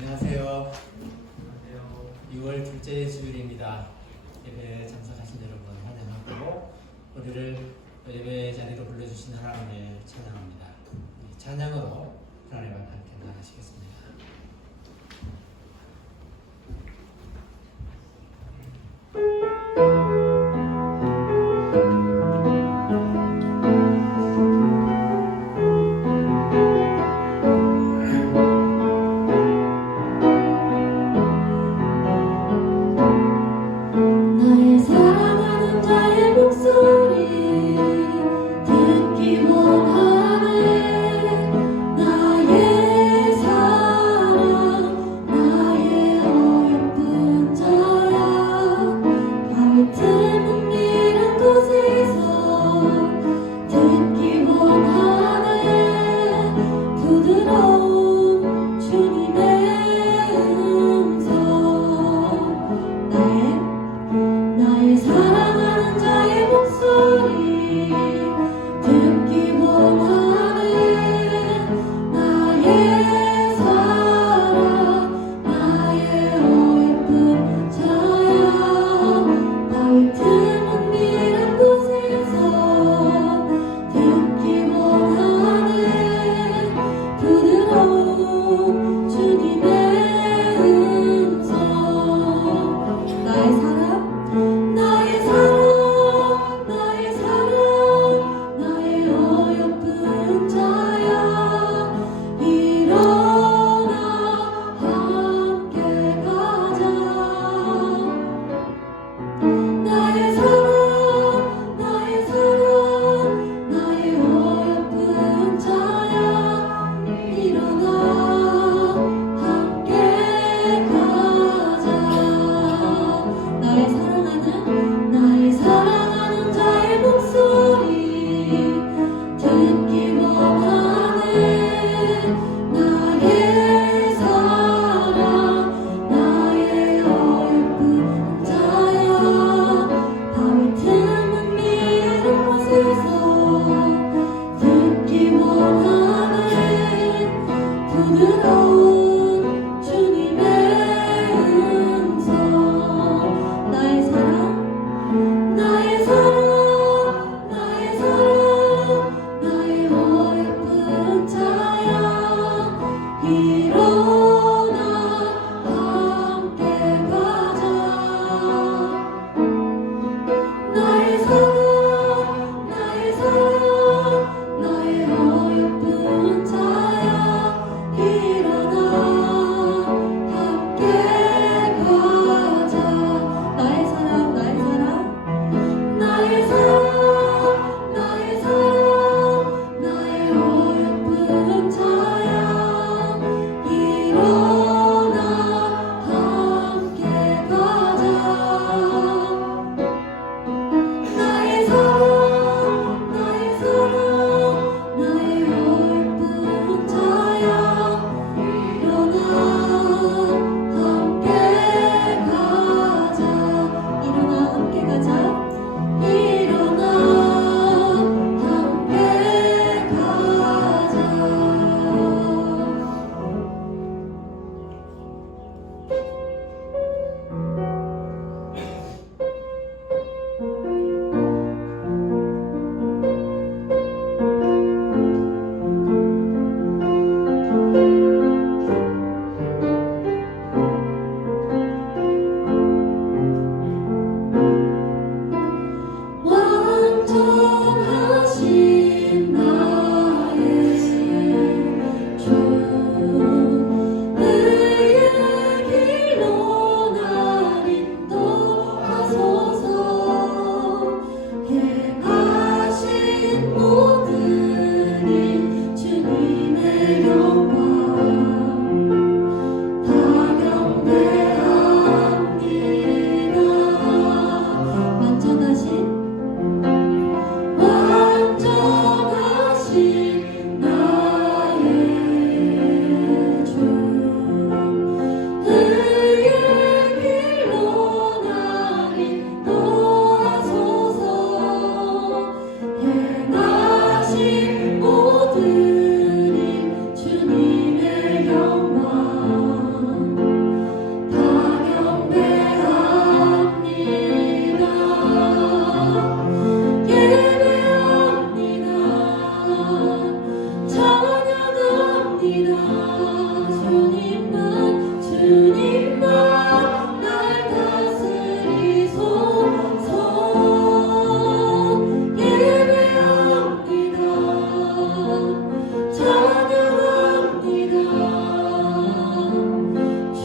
안녕하세요. 6월 둘째 주일입니다. 예배에 참석하신 여러분 환영하고 우리를 예배 자리로 불러주신 하나님을 찬양합니다. 이 찬양으로 하나님과 함께 나가시겠습니다. 나의 사랑하는 자의 목소리 듣기 원하네. 나의 사랑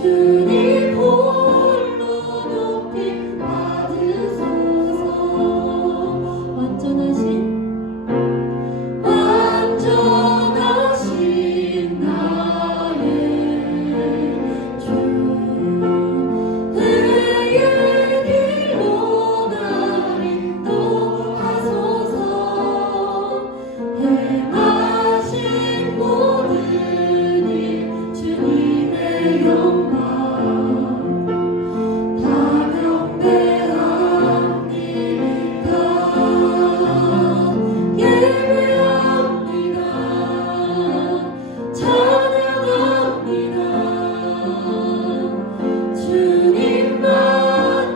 주님 홀로 높이 받으소서. 완전하신 나의 주, 의의 길로 나를 인도하소서. 행하신 모든 일 주님의 영광 다 경배합니다. 예배합니다. 찬양합니다. 주님만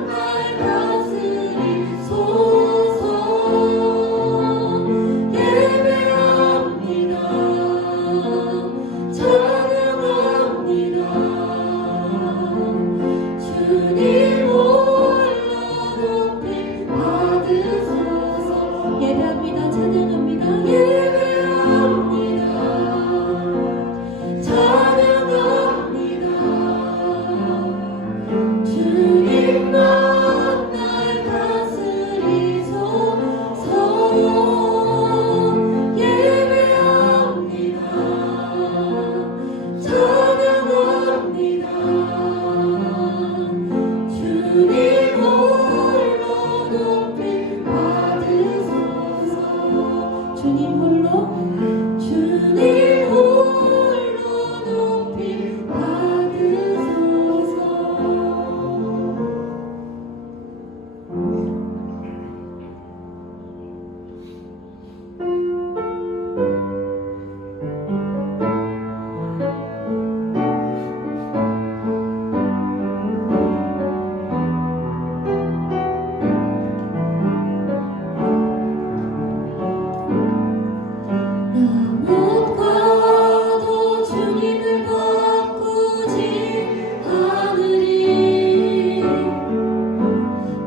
날 다스리소서. 예배합니다. 찬양합니다. 주님 홀로 높이 받으소서. 예배합니다. 찬양합니다. 예배합니다. 찬양합니다. 주님만 날 다스리소서. 예배합니다. 찬양합니다. 주님 홀로 높이 받으소서. 주님 홀로 높이 받으소서. 나무과도 주님을 바꾸지 않으리.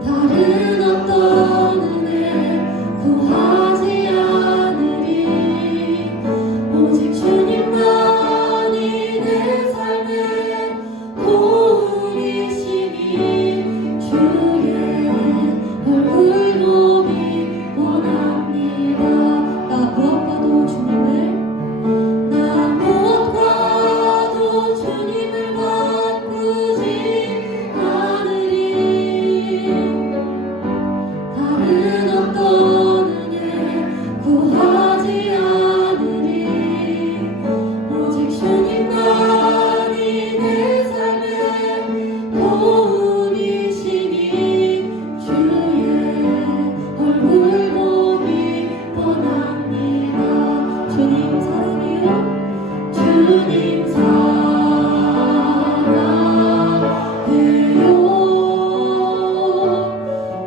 다른 어떤 은혜 구하지 않으리. 오직 주님만이 내 삶의 도움이시니 주의 얼굴 보기 원합니다. 나 무엇과도 주님을 바꾸지 않으리. 다른 어떤 은혜 구하지 않으리. 오직 주님만이 내 삶의 도움이시니 주의 얼굴 보기 원합니다. 주님 사랑해요. 주님 사랑해요.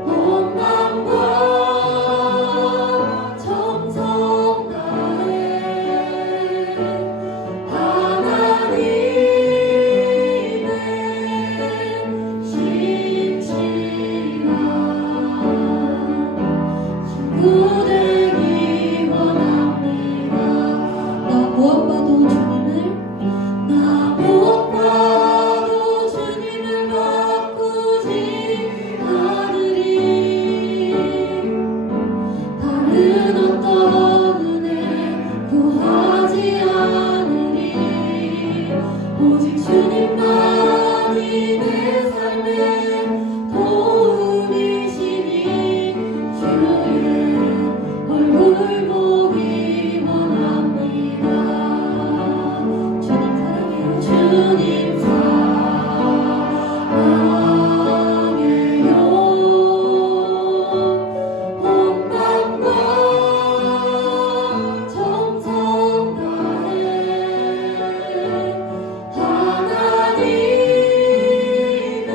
온 마음과 정성 다해 하나님의 신실한 친구 되기 원합니다. 나 무엇과도 주님을 바꾸지 않으리. 다른 어떤 은혜 구하지 않으리. 오직 주님만이 내 삶의 도움이시니 주의 얼굴 보기 원합니다. 주님 사랑해요. 주님 사랑해요. 온 마음과 정성 다해 하나님의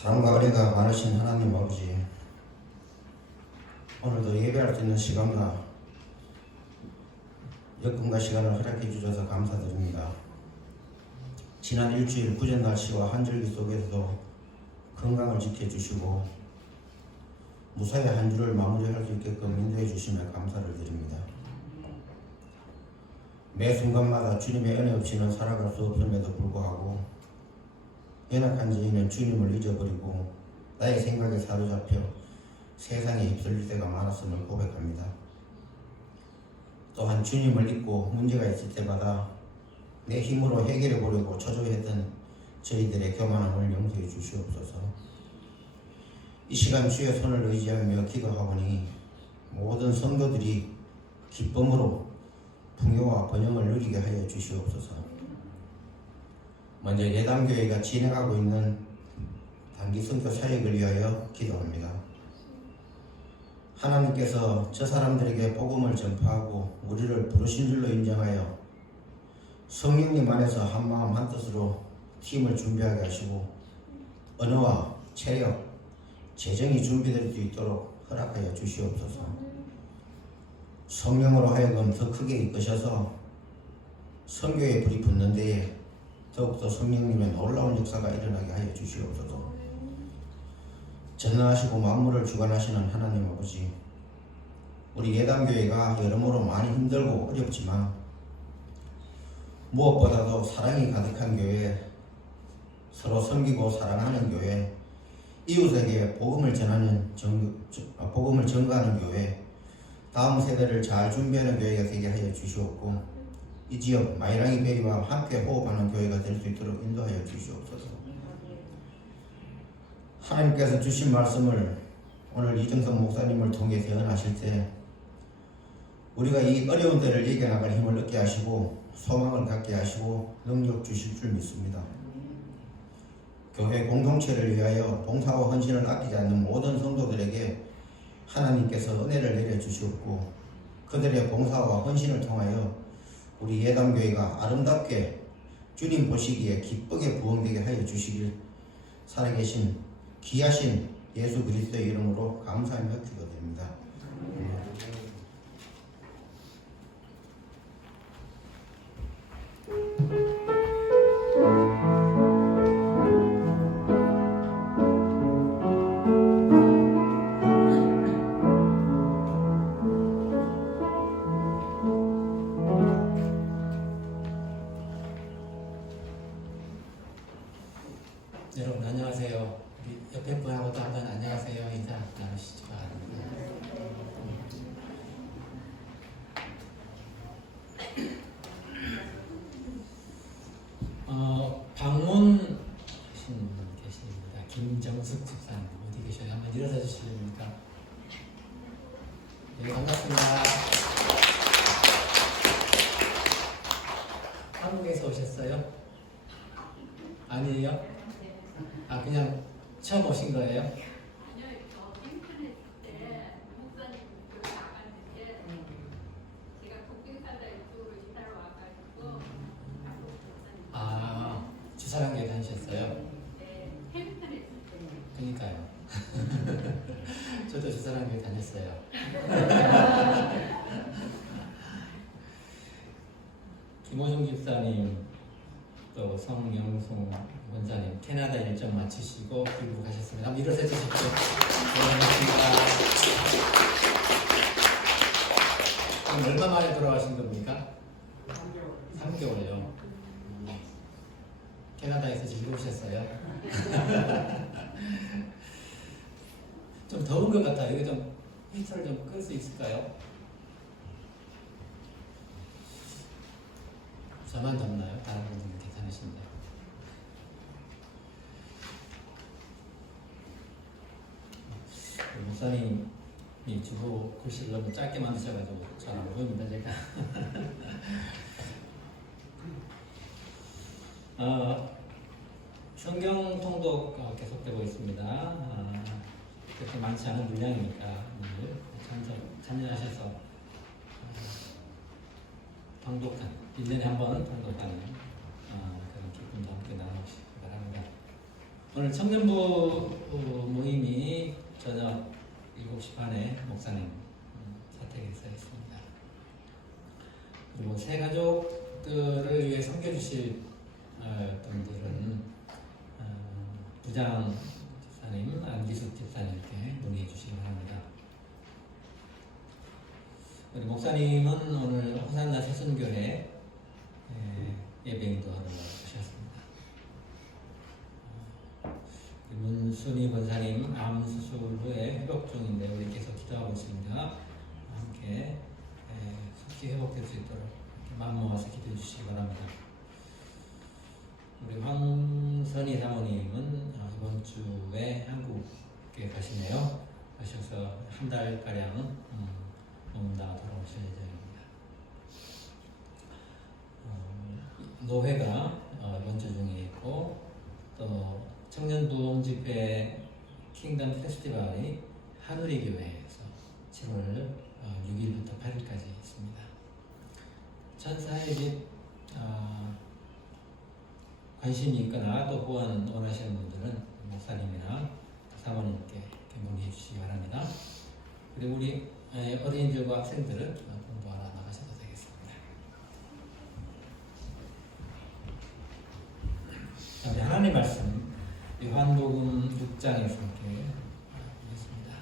사랑과 은혜가 많으신 하나님 아버지, 오늘도 예배할 수 있는 시간과 여건과 시간을 허락해 주셔서 감사드립니다. 지난 일주일 구전 날씨와 한절기 속에서도 건강을 지켜주시고 무사히 한 주를 마무리할 수 있게끔 인도해 주시며 감사를 드립니다. 매 순간마다 주님의 은혜 없이는 살아갈 수 없음에도 불구하고 연약한 저희는 주님을 잊어버리고 나의 생각에 사로잡혀 세상에 휩쓸릴 때가 많았음을 고백합니다. 또한 주님을 잊고 문제가 있을 때마다 내 힘으로 해결해 보려고 초조했던 저희들의 교만함을 용서해 주시옵소서. 이 시간 주의 손을 의지하며 기도하오니 모든 성도들이 기쁨으로 풍요와 번영을 누리게 하여 주시옵소서. 먼저 예담교회가 진행하고 있는 단기 선교 사역을 위하여 기도합니다. 하나님께서 저 사람들에게 복음을 전파하고 우리를 부르신 줄로 인정하여 성령님 안에서 한마음 한뜻으로 팀을 준비하게 하시고 언어와 체력, 재정이 준비될 수 있도록 허락하여 주시옵소서. 성령으로 하여금 더 크게 이끄셔서 선교에 불이 붙는 데에 더욱더 성령님의 놀라운 역사가 일어나게 하여 주시옵소서. 전능하시고 만물을 주관하시는 하나님 아버지, 우리 예담교회가 여러모로 많이 힘들고 어렵지만 무엇보다도 사랑이 가득한 교회, 서로 섬기고 사랑하는 교회, 이웃에게 복음을 전가하는 교회, 다음 세대를 잘 준비하는 교회가 되게 하여 주시옵고 이 지역 마이랑이 베이와 함께 호흡하는 교회가 될 수 있도록 인도하여 주시옵소서. 하나님께서 주신 말씀을 오늘 이정성 목사님을 통해 대언하실 때 우리가 이 어려운 때를 이겨나갈 힘을 얻게 하시고 소망을 갖게 하시고 능력 주실 줄 믿습니다. 교회 공동체를 위하여 봉사와 헌신을 아끼지 않는 모든 성도들에게 하나님께서 은혜를 내려주시옵고 그들의 봉사와 헌신을 통하여 우리 예담교회가 아름답게 주님 보시기에 기쁘게 부흥되게 하여 주시길 살아계신 귀하신 예수 그리스도의 이름으로 감사하며 기도드립니다. 여러분 안녕하세요. 우리 옆에 분하고도 한번 안녕하세요 인사 나누시죠. 방문 하신 분 계십니다. 김정숙 집사님 어디 계셔요? 한번 일어서 주시렵니까? 네, 반갑습니다. 한국에서 오셨어요? 아니에요? 아, 그냥 처음 오신 거예요? 아니요, 저 인터넷 때 목사님 그 나갔는데 제가 국경사다 이쪽으로 이사를 와가지고 아, 주사랑교회 다니셨어요? 네, 햄스턴에 있을 때 그니까요. 저도 주사랑교회 다녔어요. 김호중 집사님, 또 성영송 원사님 캐나다 일정 마치시고 미국 가셨습니다. 한번 일어서 주십시오. 네, 그럼 얼마 만에 돌아가신 겁니까? 3개월요. 캐나다에서 즐거우셨어요? 좀 더운 것 같아요. 여기 좀 히터를 좀 끌 수 있을까요? 저만 덥나요? 다른 분들은 괜찮으신데. 목사님이 주로 글씨를 너무 짧게 만드셔가지고 잘 안 보입니다, 제가. 성경 통독 계속되고 있습니다. 그렇게 많지 않은 분량이니까 오늘 참여하셔서 통독한 1년에 한 번 통독하는 그런 기쁨도 함께 나누시기 바랍니다. 오늘 청년부 모임이 저녁 7시 반에 목사님 사택에서 있습니다. 그리고 새 가족들을 위해 섬겨주실 분들은 부장 집사님, 안기숙 집사님께 문의해 주시기 바랍니다. 우리 목사님은 오늘 호산나 새순교회 예배인도 하러 오셨습니다. 문순희 권사님 암 수술 후에 회복 중인데 우리 계속 기도하고 있습니다. 함께 속히 회복될 수 있도록 마음 모아서 기도해 주시기 바랍니다. 우리 황선희 사모님은 이번 주에 한국에 가시네요. 가셔서 한 달가량 머문다 돌아오실 예정입니다. 노회가 이번 주 중에 있고 또 청년부흥 집회 킹덤 페스티벌이 하누리 교회에서 7월 6일부터 8일까지 있습니다. 천사의 집 관심이 있거나 또 후원 원하시는 분들은 목사님이나 사모님께 문의해 주시기 바랍니다. 그리고 우리 어린이들과 학생들은 공부하러 나가셔도 되겠습니다. 자, 우리 하나님의 말씀 요한복음 6장에서 함께 보겠습니다.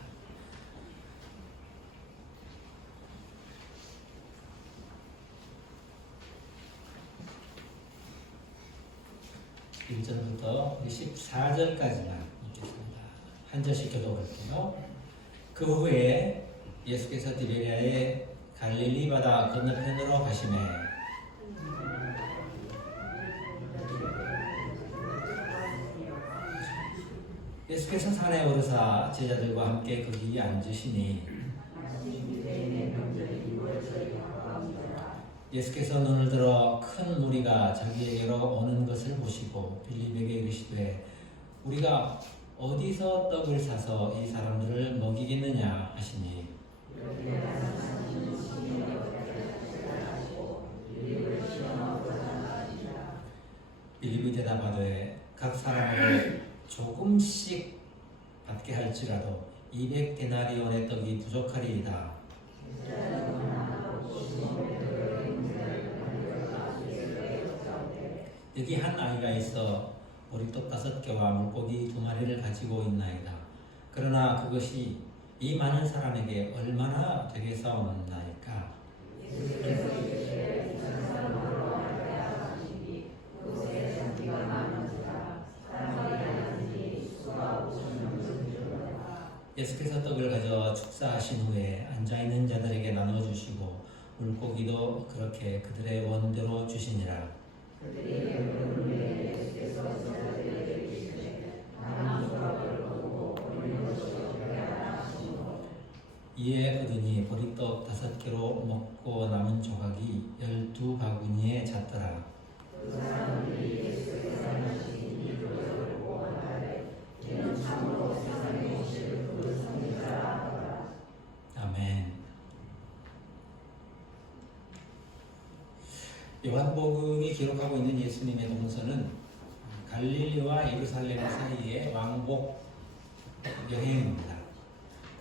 (1절부터) 14절까지만 읽겠습니다. 한 절씩 교독할게요. 그 후에 예수께서 디베리아의 갈릴리 바다 건너편으로 가시매 예수께서 산에 오르사 제자들과 함께 거기 앉으시니 예수께서 눈을 들어 큰 무리가 자기에게로 오는 것을 보시고 빌립에게 이르시되 우리가 어디서 떡을 사서 이 사람들을 먹이겠느냐 하시니 빌립이 대답하되 각 사람을 조금씩 받게 할지라도 200데나리온의 떡이 부족하리이다. 여기 한 아이가 있어 보리떡 5개와 물고기 2마리를 가지고 있나이다. 그러나 그것이 이 많은 사람에게 얼마나 되겠사옵나이까? 예수께서 떡을 가져 축사하신 후에 앉아있는 자들에게 나눠주시고 물고기도 그렇게 그들의 원대로 주시니라. 이에 그들이 보리떡 5개로 먹고 남은 조각이 12바구니에 찼더라. 아멘. 요한복음이 기록하고 있는 예수님의 동서는 갈릴리와 예루살렘 사이의 왕복 여행입니다.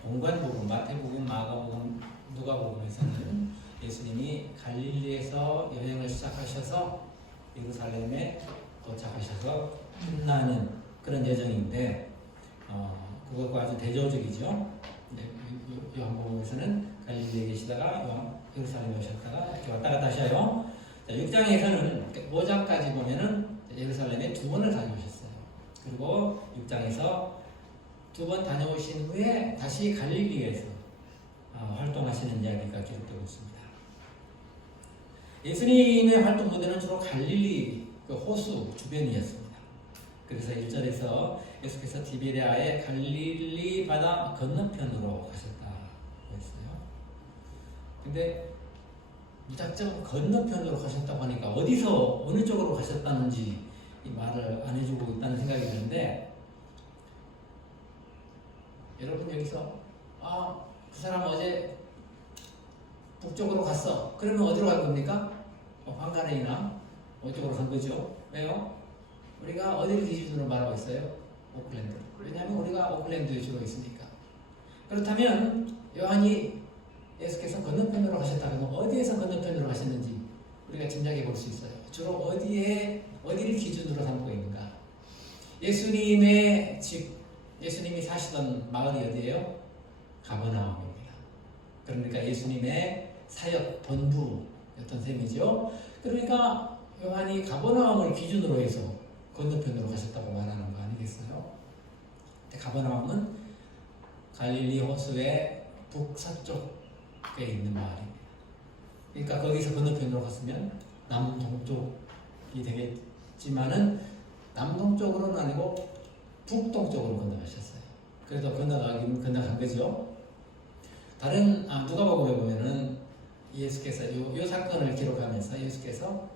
본관복음, 마태복음, 마가복음, 누가복음에서는 예수님이 갈릴리에서 여행을 시작하셔서 예루살렘에 도착하셔서 끝나는 그런 여정인데 그것과 아주 대조적이죠. 요한복음에서는 갈릴리에 계시다가 예루살렘에 오셨다가 이렇게 왔다 갔다 하셔요. 6장에서는 5장까지 보면은 예루살렘에 2번을 다녀오셨어요. 그리고 6장에서 2번 다녀오신 후에 다시 갈릴리에서 활동하시는 이야기가 기록되고 있습니다. 예수님의 활동 무대는 주로 갈릴리 호수 주변이었습니다. 그래서 1절에서 예수께서 디베리아의 갈릴리 바다 건너편으로 가셨다고 했어요. 근데 무작정 건너편으로 가셨다고 하니까 어디서 어느 쪽으로 가셨다는지 이 말을 안 해주고 있다는 생각이 드는데, 여러분 여기서 그 사람 어제 북쪽으로 갔어. 그러면 어디로 간 겁니까? 황가레이나 어쪽으로 간 거죠. 왜요? 우리가 어디를 기준으로 말하고 있어요? 오클랜드. 왜냐하면 우리가 오클랜드에 주로 있으니까. 그렇다면 요한이 예수께서 건너편으로 가셨다면 어디에서 건너편으로 가셨는지 우리가 짐작해 볼 수 있어요. 주로 어디를 기준으로 삼고 있는가? 예수님이 사시던 마을이 어디예요? 가버나움입니다. 그러니까 예수님의 사역 본부였던 셈이죠. 그러니까 요한이 가버나움을 기준으로 해서 건너편으로 가셨다고 말하는 거 아니겠어요? 가버나움은 갈릴리 호수의 북서쪽에 있는 마을입니다. 그러니까 거기서 건너편으로 갔으면 남동쪽이 되겠지만은 남동쪽으로는 아니고 북동쪽으로 건너가셨어요. 그래도 건너간 거죠. 다른 누가복음에 보면은 예수께서 이 사건을 기록하면서 예수께서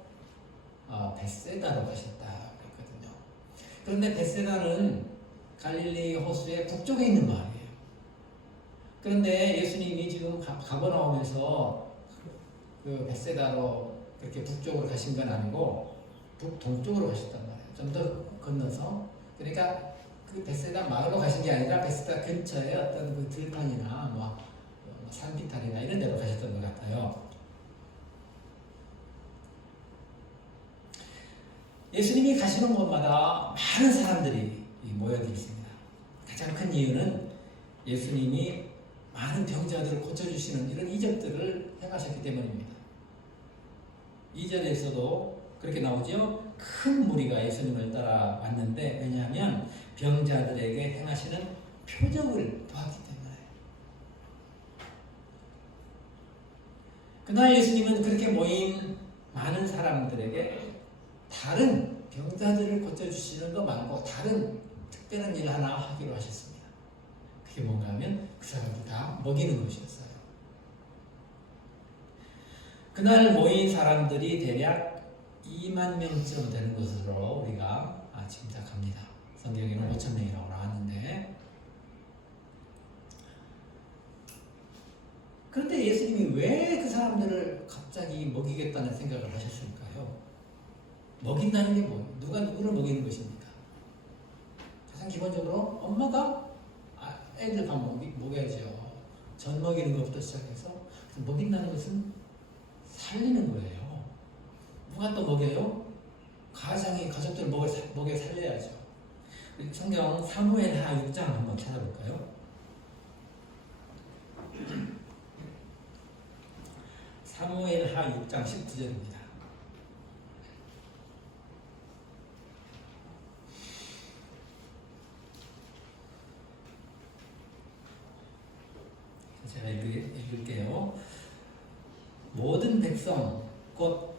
벳세다로 가셨다 그랬거든요. 그런데 벳세다는 갈릴리 호수의 북쪽에 있는 마을이에요. 그런데 예수님이 지금 가버나움에서 그 벳세다로 그렇게 북쪽으로 가신 건 아니고 북동쪽으로 가셨단 말이에요. 좀 더 건너서. 그러니까 그 벳세다 마을로 가신 게 아니라 벳세다 근처에 어떤 그 들판이나 뭐 산비탈이나 이런 데로 가셨던 것 같아요. 예수님이 가시는 곳마다 많은 사람들이 모여들어 있습니다. 가장 큰 이유는 예수님이 많은 병자들을 고쳐주시는 이런 이적들을 행하셨기 때문입니다. 2절에서도 그렇게 나오죠. 큰 무리가 예수님을 따라 왔는데 왜냐하면 병자들에게 행하시는 표적을 보았기 때문에. 그날 예수님은 그렇게 모인 많은 사람들에게 다른 병자들을 고쳐주시는 것 말고 다른 특별한 일 하나 하기로 하셨습니다. 그게 뭔가 하면 그 사람들 다 먹이는 것이었어요. 그날 모인 사람들이 대략 2만 명쯤 되는 것으로 우리가 짐작합니다. 성경에는 5천 명이라고 나왔는데, 그런데 예수님이 왜 그 사람들을 갑자기 먹이겠다는 생각을 하셨을까요? 먹인다는 게 뭐예요? 누가 누구를 먹이는 것입니까? 가장 기본적으로 엄마가 애들 밥 먹여야죠. 전 먹이는 것부터 시작해서 먹인다는 것은 살리는 거예요. 누가 또 먹여요? 가장이 가족들을 먹여 살려야죠. 성경 사무엘하 6장 한번 찾아볼까요? 사무엘하 6장 19절입니다. 제가 읽을게요. 모든 백성 곧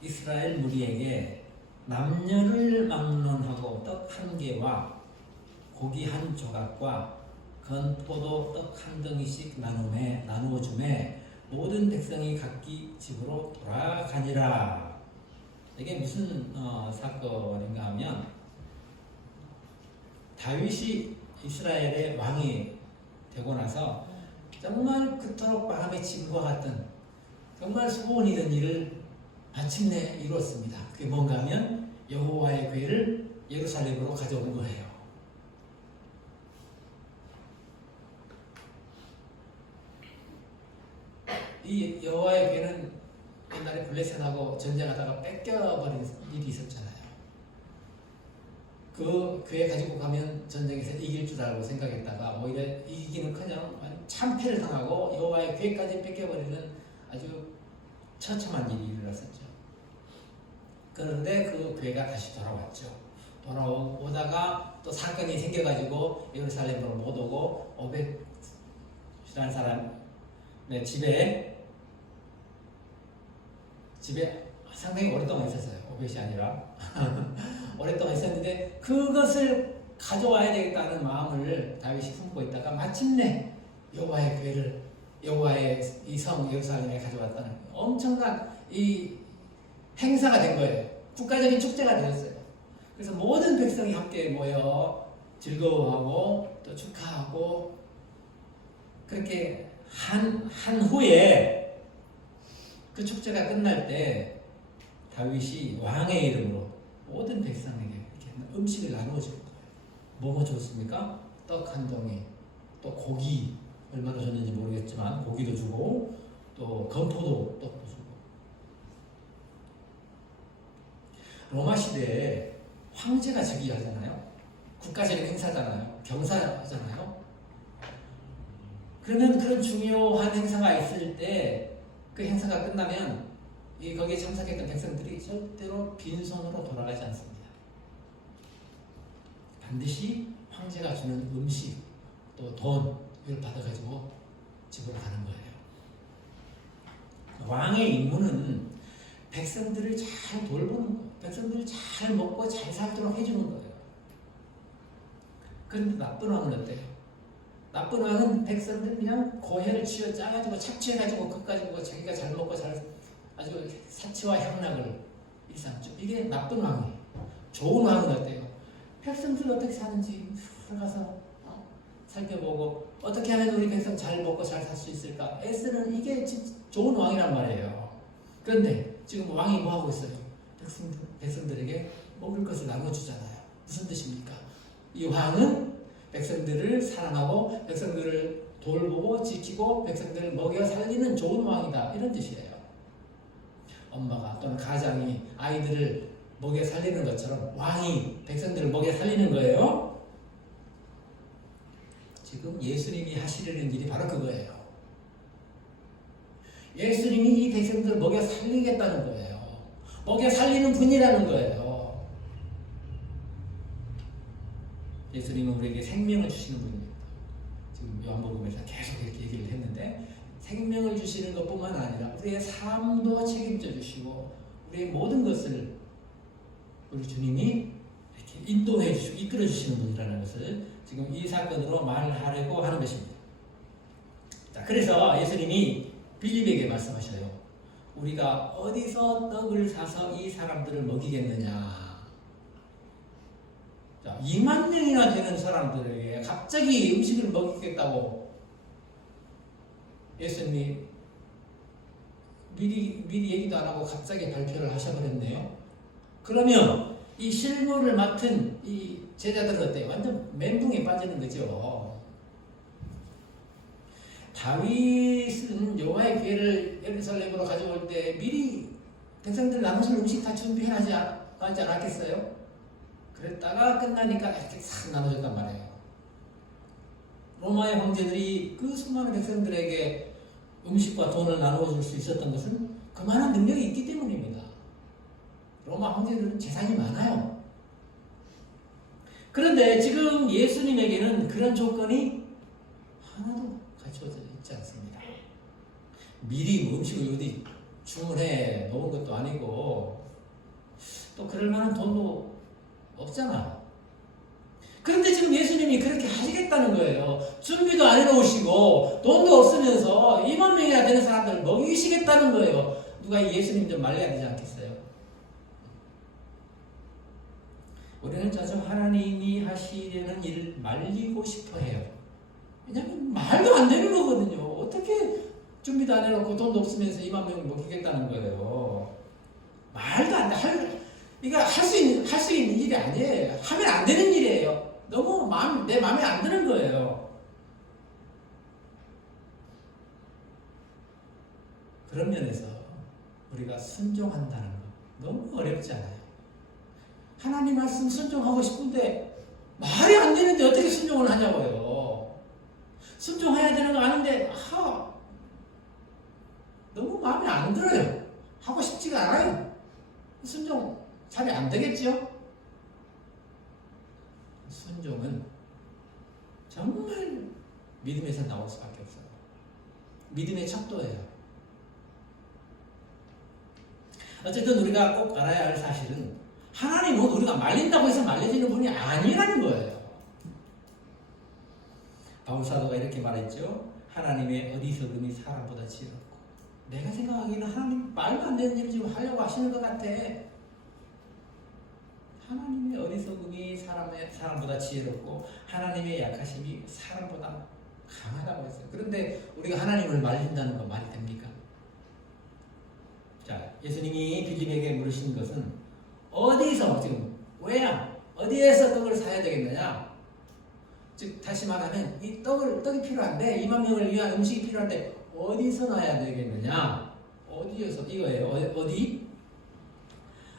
이스라엘 무리에게 남녀를 막론하고 떡 한 개와 고기 한 조각과 건포도 떡 한 덩이씩 나누어 주매 모든 백성이 각기 집으로 돌아가니라. 이게 무슨 사건인가 하면 다윗이 이스라엘의 왕이 되고 나서 정말 그토록 마음에 짐과 같던 정말 소원이던 일을 마침내 이루었습니다. 그게 뭔가 하면 여호와의 궤를 예루살렘으로 가져온 거예요. 이 여호와의 궤는 옛날에 블레셋하고 전쟁하다가 뺏겨버린 일이 있었잖아요. 그 궤 가지고 가면 전쟁에서 이길 줄 알고 생각했다가 오히려 이기기는커녕 참패를 당하고 여호와의 궤까지 뺏겨버리는 아주 처참한 일이 일어났었죠. 그런데 그 궤가 다시 돌아왔죠. 돌아오다가 또 사건이 생겨가지고 예루살렘으로 못 오고 오벳이라는 사람의 집에 상당히 오랫동안 있었어요. 오벳이 아니라 오랫동안 있었는데 그것을 가져와야 되겠다는 마음을 다윗이 품고 있다가 마침내 여호와의 궤를 여호와의 이 성 예루살렘에 가져왔다는 엄청난 이 행사가 된 거예요. 국가적인 축제가 되었어요. 그래서 모든 백성이 함께 모여 즐거워하고 또 축하하고 그렇게 한 후에 그 축제가 끝날 때 다윗이 왕의 이름으로 모든 백성에게 이렇게 음식을 나누어 줄 거예요. 뭐뭐 줬습니까? 떡 한 덩이, 또 고기 얼마나 줬는지 모르겠지만 고기도 주고 또 건포도 떡도 주고. 로마 시대에 황제가 즉위하잖아요. 국가적인 행사잖아요. 경사잖아요. 그러면 그런 중요한 행사가 있을 때 그 행사가 끝나면 거기에 참석했던 백성들이 절대로 빈손으로 돌아가지 않습니다. 반드시 황제가 주는 음식 또 돈 이걸 받아가지고 집으로 가는 거예요. 왕의 임무는 백성들을 잘 돌보는 거예요. 백성들을 잘 먹고 잘 살도록 해주는 거예요. 그런데 나쁜 왕은 어때요? 나쁜 왕은 백성들 그냥 고해를 쥐어 짜가지고 착취해가지고 그것 가지고 자기가 잘 먹고 잘 아주 사치와 향락을 일삼죠. 이게 나쁜 왕이에요. 좋은 왕은 어때요? 백성들 어떻게 사는지 들어가서 살펴보고 어떻게 하면 우리 백성 잘 먹고 잘 살 수 있을까 애쓰는 이게 진짜 좋은 왕이란 말이에요. 그런데 지금 왕이 뭐 하고 있어요? 백성들에게 먹을 것을 나눠주잖아요. 무슨 뜻입니까? 이 왕은 백성들을 사랑하고 백성들을 돌보고 지키고 백성들을 먹여 살리는 좋은 왕이다 이런 뜻이에요. 엄마가 또는 가장이 아이들을 먹여 살리는 것처럼 왕이 백성들을 먹여 살리는 거예요. 지금 예수님이 하시려는 일이 바로 그거예요. 예수님이 이 백성들을 먹여 살리겠다는 거예요. 먹여 살리는 분이라는 거예요. 예수님은 우리에게 생명을 주시는 분입니다. 지금 요한복음에서 계속 이렇게 얘기를 했는데 생명을 주시는 것뿐만 아니라 우리의 삶도 책임져 주시고 우리의 모든 것을 우리 주님이 이렇게 인도해 주시고 이끌어 주시는 분이라는 것을 지금 이 사건으로 말하려고 하는 것입니다. 자, 그래서 예수님이 빌립에게 말씀하셔요. 우리가 어디서 떡을 사서 이 사람들을 먹이겠느냐. 자, 2만 명이나 되는 사람들에게 갑자기 음식을 먹이겠다고 예수님이 미리 얘기도 안 하고 갑자기 발표를 하셔버렸네요. 그러면 이 실무를 맡은 이 제자들은 어때요? 완전 멘붕에 빠지는 거죠. 다윗은 여호와의궤를 예루살렘으로 가져올 때 미리 백성들 남으실 음식 다 준비하지 않았겠어요? 그랬다가 끝나니까 이렇게 싹 나눠줬단 말이에요. 로마의 황제들이 그 수많은 백성들에게 음식과 돈을 나누어줄 수 있었던 것은 그만한 능력이 있기 때문입니다. 로마 황제들은 재산이 많아요. 그런데 지금 예수님에게는 그런 조건이 하나도 갖추어져 있지 않습니다. 미리 음식을 어디 주문해 놓은 것도 아니고 또 그럴 만한 돈도 없잖아요. 그런데 지금 예수님이 그렇게 하시겠다는 거예요. 준비도 안 해놓으시고 돈도 없으면서 2만 명이나 되는 사람들을 먹이시겠다는 거예요. 누가 예수님 좀 말려야 되지 않겠어요? 우리는 자주 하나님이 하시려는 일을 말리고 싶어 해요. 왜냐하면 말도 안 되는 거거든요. 어떻게 준비도 안 해놓고 돈도 없으면서 2만 명을 먹이겠다는 거예요. 말도 안 돼. 이거 할 수 있는 일이 아니에요. 하면 안 되는 일이에요. 너무 내 마음에 안 드는 거예요. 그런 면에서 우리가 순종한다는 거 너무 어렵지 않아요. 하나님 말씀 순종하고 싶은데 말이 안 되는데 어떻게 순종을 하냐고요. 순종해야 되는 거 아는데 너무 마음에 안 들어요. 하고 싶지가 않아요. 순종 잘 안 되겠죠? 순종은 정말 믿음에서 나올 수밖에 없어요. 믿음의 척도예요. 어쨌든 우리가 꼭 알아야 할 사실은 하나님은 우리가 말린다고 해서 말려지는 분이 아니라는 거예요. 바울사도가 이렇게 말했죠. 하나님의 어리석음이 사람보다 지혜롭고. 내가 생각하기에는 하나님 말도 안 되는 일을 지금 하려고 하시는 것 같아. 하나님의 어리석음이 사람보다 지혜롭고 하나님의 약하심이 사람보다 강하다고 했어요. 그런데 우리가 하나님을 말린다는 건 말이 됩니까? 자, 예수님이 빌립에게 물으신 것은 어디서 지금 어디에서 떡을 사야 되겠느냐? 즉 다시 말하면 이 떡이 필요한데 2만 명을 위한 음식이 필요한데 어디서 놔야 되겠느냐? 어디에서 이거예요. 어디?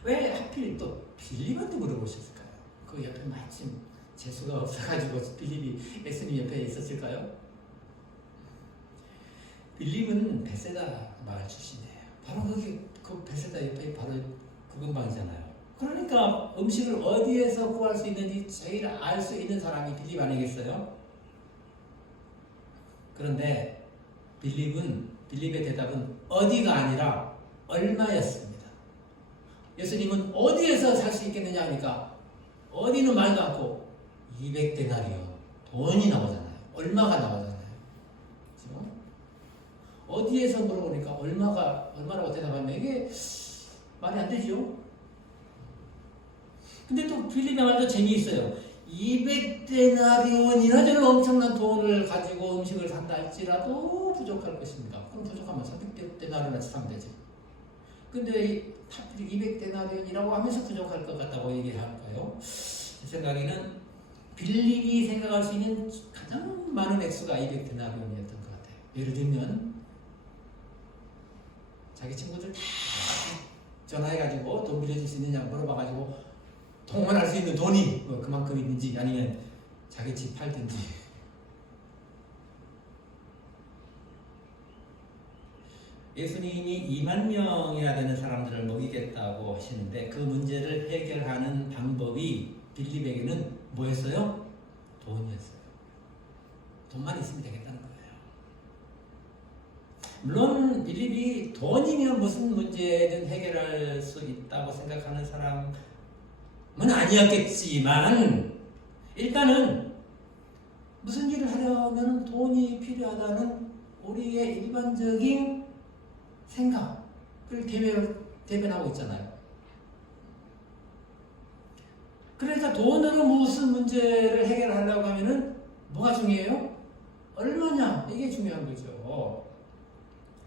왜 하필 또 빌립한테 물어보셨을까요? 그 옆에 마침 재수가 없어가지고 빌립이 예수님 옆에 있었을까요? 빌립은 베세다 마을 출신이에요. 바로 그 베세다 옆에 바로 그 근방이잖아요. 그러니까 음식을 어디에서 구할 수 있는지 제일 알 수 있는 사람이 빌립 아니겠어요? 그런데 빌립의 대답은 어디가 아니라 얼마였습니다. 예수님은 어디에서 살 수 있겠느냐 하니까 어디는 말도 않고 200데나리온 돈이 나오잖아요. 얼마가 나오잖아요. 그렇죠? 어디에서 물어보니까 얼마라고 대답하면 이게 말이 안 되죠. 근데 또 빌립의 말도 재미있어요. 200데나리온이나 저는 엄청난 돈을 가지고 음식을 산다 할지라도 부족할 것입니다. 그럼 부족하면 300데나리온을 사면 되죠. 근데 하필 200데나리온이라고 하면서 부족할 것 같다고 얘기를 할까요? 제 생각에는 빌립이 생각할 수 있는 가장 많은 액수가 200데나리온이었던 것 같아요. 예를 들면 자기 친구들 다 전화해가지고 돈 빌려줄 수 있느냐 물어봐가지고 통원할 수 있는 돈이 그만큼 있는지 아니면 자기 집 팔든지. 예수님이 2만 명이나 되는 사람들을 먹이겠다고 하시는데 그 문제를 해결하는 방법이 빌립에게는 뭐였어요? 돈이었어요. 돈만 있으면 되겠다는 거예요. 물론 빌립이 돈이면 무슨 문제든 해결할 수 있다고 생각하는 사람은 아니었겠지만 대신은 무슨 일을 하려면 돈이 필요하다는 우리의 일반적인 생각을 대변하고 있잖아요. 그러니까 돈으로 무슨 문제를 해결하려고 하면은 뭐가 중요해요? 얼마냐? 이게 중요한 거죠.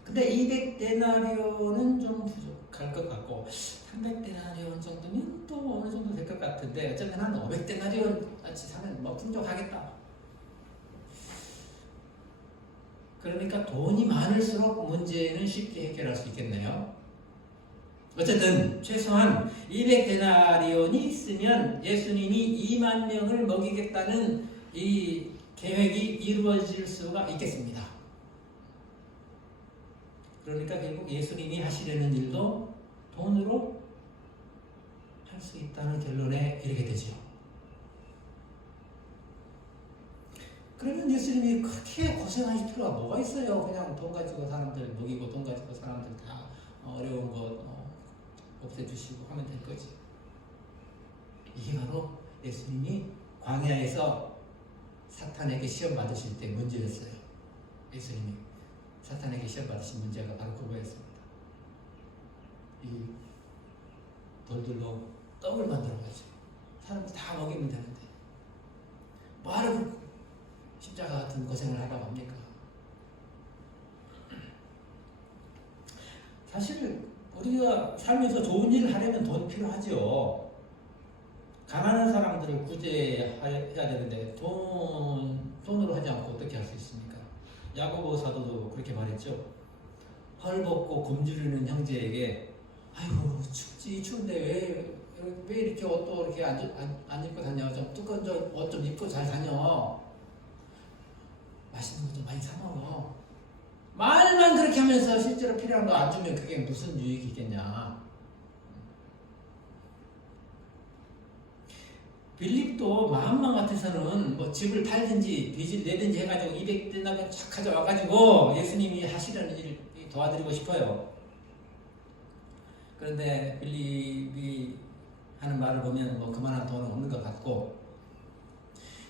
근데 200데나리온은 좀 부족할 것 같고 300데나리온 정도면 또 어느 정도 될 것 같은데 어쩌면 한 500데나리온 같이 사면 뭐 풍족하겠다. 그러니까 돈이 많을수록 문제는 쉽게 해결할 수 있겠네요. 어쨌든 최소한 200데나리온이 있으면 예수님이 2만 명을 먹이겠다는 이 계획이 이루어질 수가 있겠습니다. 그러니까 결국 예수님이 하시려는 일도 돈으로 할 수 있다는 결론에 이르게 되죠. 그러면 예수님이 그렇게 고생하실 필요가 뭐가 있어요? 그냥 돈 가지고 사람들 먹이고 돈 가지고 사람들 다 어려운 것 없애주시고 하면 될 거지. 이게 바로 예수님이 광야에서 사탄에게 시험 받으실 때 문제였어요. 예수님이 사탄에게 시험 받으신 문제가 바로 그거였습니다. 이 돌들로 떡을 만들어가지고 사람들 다 먹이면 되는데 뭐하러 십자가 같은 고생을 하라고 합니까? 사실 우리가 살면서 좋은 일을 하려면 돈이 필요하죠. 가난한 사람들을 구제해야 되는데 돈으로 하지 않고 어떻게 할 수 있습니까? 야고보 사도도 그렇게 말했죠. 헐벗고 굶주리는 형제에게 아이고 춥지 추운데 왜 이렇게 옷도 이렇게 안 입고 다녀? 좀 두꺼운 옷 좀 입고 잘 다녀. 맛있는 거 좀 많이 사 먹어. 말만 그렇게 하면서 실제로 필요한 거 안 주면 그게 무슨 유익이 있겠냐. 빌립도 마음만 같아서는 뭐 집을 팔든지 빚을 내든지 해가지고 200데나리온 착 가져와가지고 예수님이 하시려는 일을 도와드리고 싶어요. 그런데 빌립이 하는 말을 보면 뭐 그만한 돈은 없는 것 같고,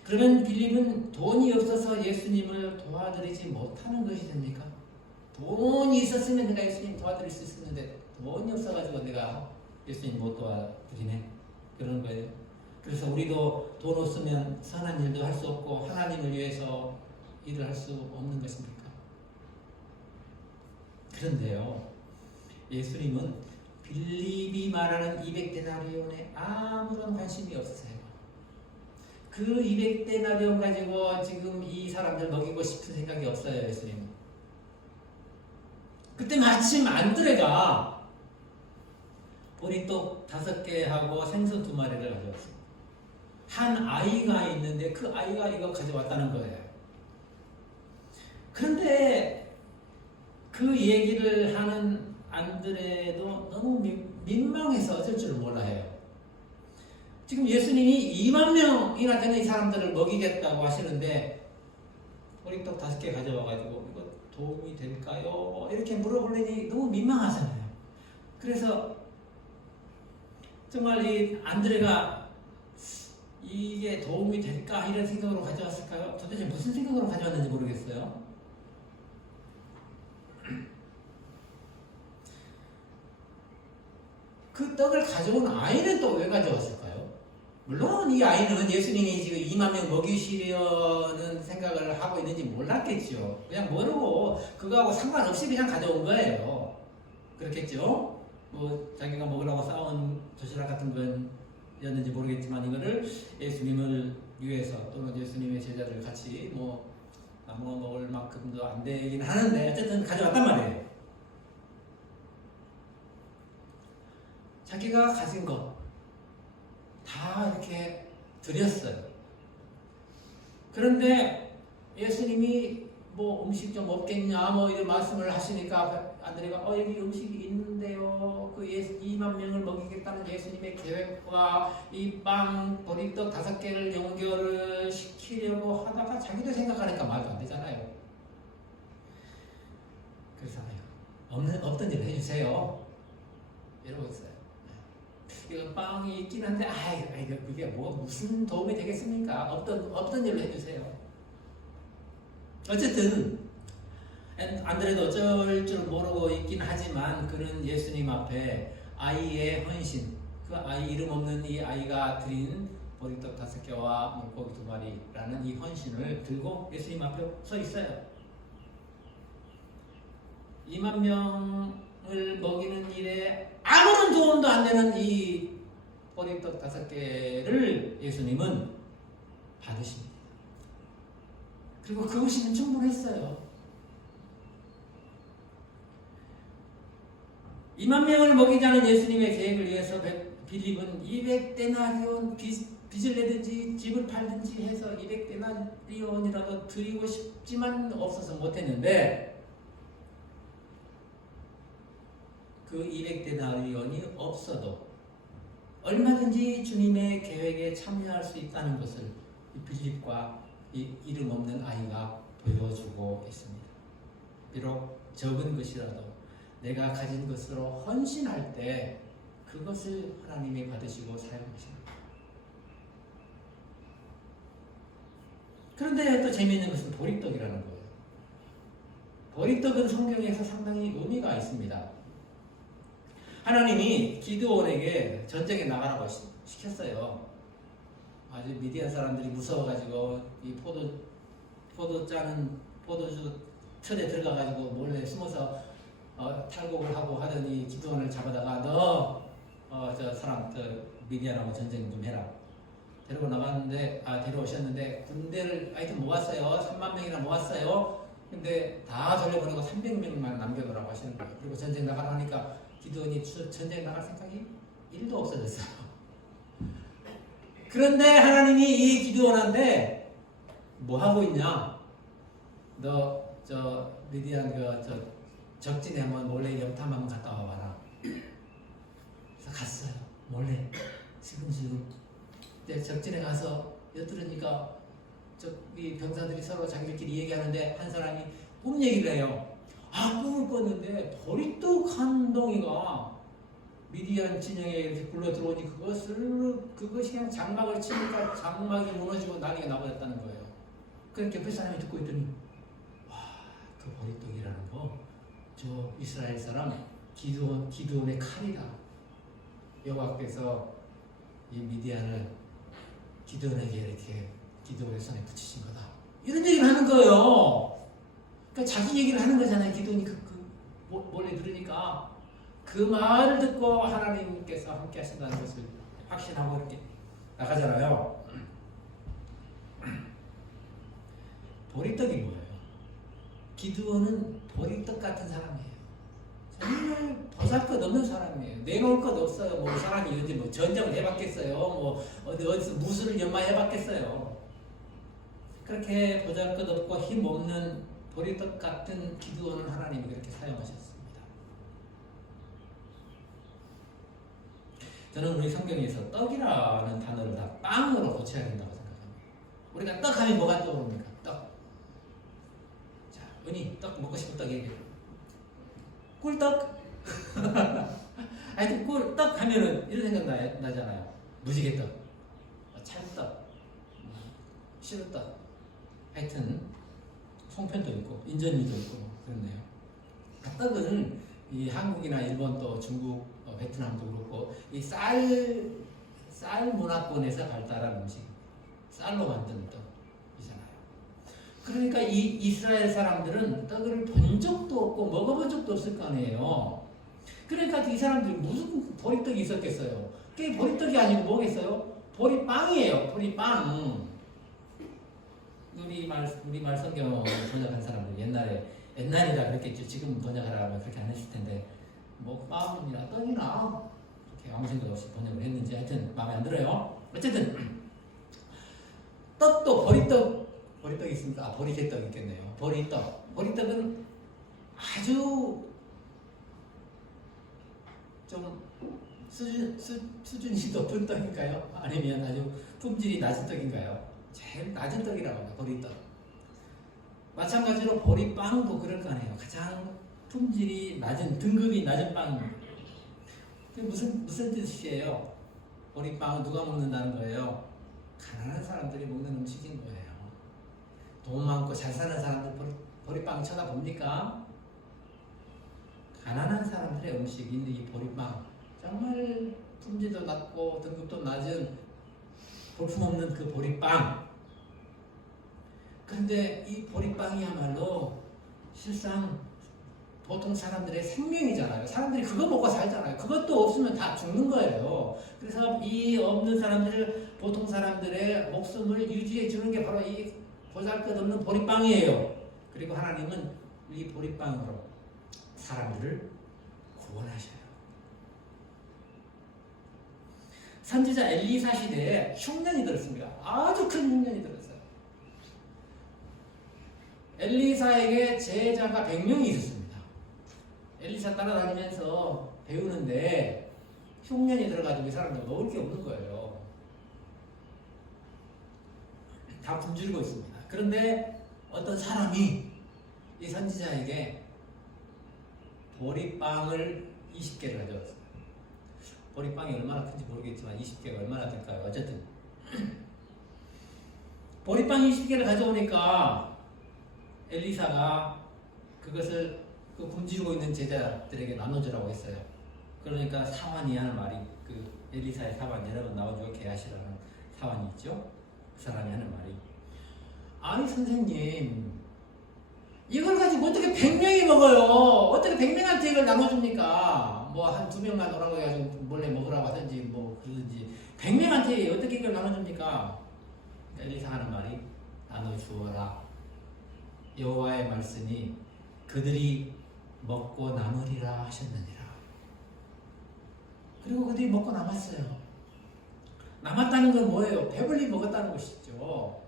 그러면 빌립은 돈이 없어서 예수님을 도와드리지 못하는 것이 됩니까? 돈이 있었으면 내가 예수님 도와드릴 수 있었는데 돈이 없어가지고 내가 예수님 못 도와드리네, 그러는 거예요. 그래서 우리도 돈 없으면 선한 일도 할 수 없고 하나님을 위해서 일을 할 수 없는 것입니까? 그런데요, 예수님은 빌립이 말하는 200데나리온에 아무런 관심이 없으세요. 그 200데나리온 가지고 지금 이 사람들 먹이고 싶은 생각이 없어요, 예수님. 그때 마침 안드레가 보리떡 5개하고 생선 2마리를 가져왔습니다. 한 아이가 있는데 그 아이가 이거 가져왔다는 거예요. 그런데 그 얘기를 하는 안드레도 너무 민망해서 어쩔 줄 몰라요. 지금 예수님이 2만 명이나 되는 이 사람들을 먹이겠다고 하시는데 보리떡 5개 가져와가지고 이거 도움이 될까요? 이렇게 물어보려니 너무 민망하잖아요. 그래서 정말 이 안드레가 이게 도움이 될까 이런 생각으로 가져왔을까요? 도대체 무슨 생각으로 가져왔는지 모르겠어요. 그 떡을 가져온 아이는 또 왜 가져왔을까요? 물론 이 아이는 예수님이 지금 2만 명 먹이시려는 생각을 하고 있는지 몰랐겠죠. 그냥 모르고 그거하고 상관없이 그냥 가져온 거예요. 그렇겠죠? 뭐 자기가 먹으라고 싸운 도시락 같은 건였는지 모르겠지만 이거를 예수님을 위해서 또는 예수님의 제자들 같이 뭐 나무 먹을 만큼도 안 되긴 하는데 어쨌든 가져왔단 말이에요. 자기가 가진 거 다 이렇게 드렸어요. 그런데 예수님이 뭐 음식 좀 없겠냐 뭐 이런 말씀을 하시니까 안드레가 여기 음식이 있는데요. 그 2만 명을 먹이겠다는 예수님의 계획과 이 빵 보리떡 5개를 연결을 시키려고 하다가 자기도 생각하니까 말도 안 되잖아요. 그래서 없던 일 해주세요. 이러고 있어요. 이거 빵이 있긴 한데 그게 뭐 무슨 도움이 되겠습니까? 없던 일로 해주세요. 어쨌든 안드레도 어쩔 줄 모르고 있긴 하지만 그는 예수님 앞에 아이의 헌신, 그 아이 이름 없는 이 아이가 드린 보리떡 5개와 물고기 2마리라는 이 헌신을 들고 예수님 앞에 서 있어요. 2만 명을 먹이는 일에 아무런 도움도 안 되는 이 보리떡 5개를 예수님은 받으십니다. 그리고 그것이면 충분했어요. 2만 명을 먹이자는 예수님의 계획을 위해서 빌립은 200데나리온 빚을 내든지 집을 팔든지 해서 200데나리온이라도 드리고 싶지만 없어서 못했는데 그 200데나리온이 없어도 얼마든지 주님의 계획에 참여할 수 있다는 것을 이 빌립과 이 이름 없는 아이가 보여주고 있습니다. 비록 적은 것이라도 내가 가진 것으로 헌신할 때 그것을 하나님이 받으시고 사용하십니다. 그런데 또 재미있는 것은 보리떡이라는 거예요. 보리떡은 성경에서 상당히 의미가 있습니다. 하나님이 기드온에게 전쟁에 나가라고 시켰어요. 아주 미디안 사람들이 무서워가지고 이 포도주 틀에 들어가가지고 몰래 숨어서 탈곡을 하고 하더니 기드온을 잡아다가 저 사람 미디안하고 전쟁 좀 해라. 데려오셨는데 군대를 하여튼 모았어요. 3만 명이나 모았어요. 근데 다 돌려보내고 300명만 남겨놓으라고 하시는 거예요. 그리고 전쟁 나가라 하니까 기드온이 전쟁 나갈 생각이 1도 없어졌어요. 그런데 하나님이 이 기드온한테 뭐 하고 있냐? 너 저 미디안 저 적진에 한번 몰래 염탐 한번 갔다 와봐라. 그래서 갔어요. 몰래 슬금슬금. 근데 적진에 가서 엿들으니까 이 병사들이 서로 자기들끼리 얘기하는데 한 사람이 꿈 얘기를 해요. 꿈을 꿨는데 보리떡 한 덩이가 미디안 진영에 이렇게 굴러 들어오니 그것이 그냥 장막을 치니까 장막이 무너지고 난리가 나버렸다는 거예요. 그러니까 옆에 사람이 듣고 있더니 그 보리떡이라는 거 저 이스라엘 사람 기드온의 칼이다. 여호와께서 이 미디안을 기드온에게 이렇게 기드온의 손에 붙이신 거다. 이런 얘기를 하는 거예요. 그러니까 자기 얘기를 하는 거잖아요. 기드온이 몰래 들으니까 그 말을 듣고 하나님께서 함께 하신다는 것을 확신하고 이렇게 나가잖아요. 보리떡이 뭐예요? 기드온은 보리떡 같은 사람이에요. 정말 보잘것없는 사람이에요. 내놓을 것 없어요. 뭐 사람이 어디 뭐 전쟁을 해봤겠어요. 뭐 어디서 무술을 연마해봤겠어요. 그렇게 보잘것없고 힘없는 보리떡 같은 기드온을 하나님이 그렇게 사용하셨습니다. 저는 우리 성경에서 떡이라는 단어를 다 빵으로 고쳐야 된다고 생각합니다. 우리가 떡 하면 뭐가 떠오릅니까? 떡. 자, 은희 떡 먹고 싶은 떡 얘기해. 꿀떡. 하여튼 꿀떡 하면은 이런 생각 나잖아요. 무지개떡, 찰떡, 시루떡. 하여튼 송편도 있고 인절미도 있고 그렇네요. 떡은 이 한국이나 일본 또 중국, 베트남도 그렇고 이 쌀 문화권에서 발달한 음식, 쌀로 만든 떡이잖아요. 그러니까 이 이스라엘 사람들은 떡을 본 적도 없고 먹어본 적도 없을 거 아니에요. 그러니까 이 사람들이 무슨 보리떡이 있었겠어요? 그게 보리떡이 아니고 뭐겠어요? 보리빵이에요. 보리빵. 우리 말 성경 번역한 사람들 옛날이라 그랬겠죠. 지금 번역하라 하면 그렇게 안 했을 텐데 뭐 빵이나 떡이나 이렇게 아무 생각 없이 번역을 했는지 하여튼 마음에 안 들어요. 어쨌든 떡도 보리떡이 있습니다. 보리개떡 있겠네요. 보리떡은 아주 좀 수준이 높은 떡인가요? 아니면 아주 품질이 낮은 떡인가요? 제일 낮은 떡이라고 합니다. 보리떡. 마찬가지로 보리빵도 그럴 거 아니에요. 가장 품질이 낮은, 등급이 낮은 빵입니다. 그게 무슨 뜻이에요? 보리빵은 누가 먹는다는 거예요? 가난한 사람들이 먹는 음식인 거예요. 돈 많고 잘 사는 사람들 보리빵 쳐다봅니까? 가난한 사람들의 음식인 이 보리빵, 정말 품질도 낮고 등급도 낮은 볼품없는 그 보리빵. 그런데 이 보리빵이야말로 실상 보통 사람들의 생명이잖아요. 사람들이 그거 먹고 살잖아요. 그것도 없으면 다 죽는 거예요. 그래서 이 없는 사람들을, 보통 사람들의 목숨을 유지해 주는 게 바로 이 보잘것없는 보리빵이에요. 그리고 하나님은 이 보리빵으로 사람들을 구원하셔요. 선지자 엘리사 시대에 흉년이 들었습니다. 아주 큰 흉년이 들었어요. 엘리사에게 제자가 100명이 있었습니다. 엘리사 따라다니면서 배우는데 흉년이 들어가지고 이 사람들 먹을 게 없는 거예요. 다 굶주리고 있습니다. 그런데 어떤 사람이 이 선지자에게 보리빵을 20개를 가져왔어요. 보리빵이 얼마나 큰지 모르겠지만 20개가 얼마나 될까요? 어쨌든 보리빵 20개를 가져오니까 엘리사가 그것을 그 굶주리고 있는 제자들에게 나눠주라고 했어요. 그러니까 사환이 하는 말이, 그 엘리사의 사환, 여러분 나와주고 게하시라는 사환이 있죠. 그 사람이 하는 말이, 아니 선생님, 이걸 가지고 어떻게 100명이 먹어요? 어떻게 100명한테 이걸 나눠줍니까? 뭐 한 2명만 오라고 해가지고 몰래 먹으라고 하든지 뭐 그러든지 100명한테 어떻게 이걸 나눠줍니까? 엘리사 하는 말이, 나눠주어라. 여호와의 말씀이 그들이 먹고 남으리라 하셨느니라. 그리고 그들이 먹고 남았어요. 남았다는 건 뭐예요? 배불리 먹었다는 것이죠.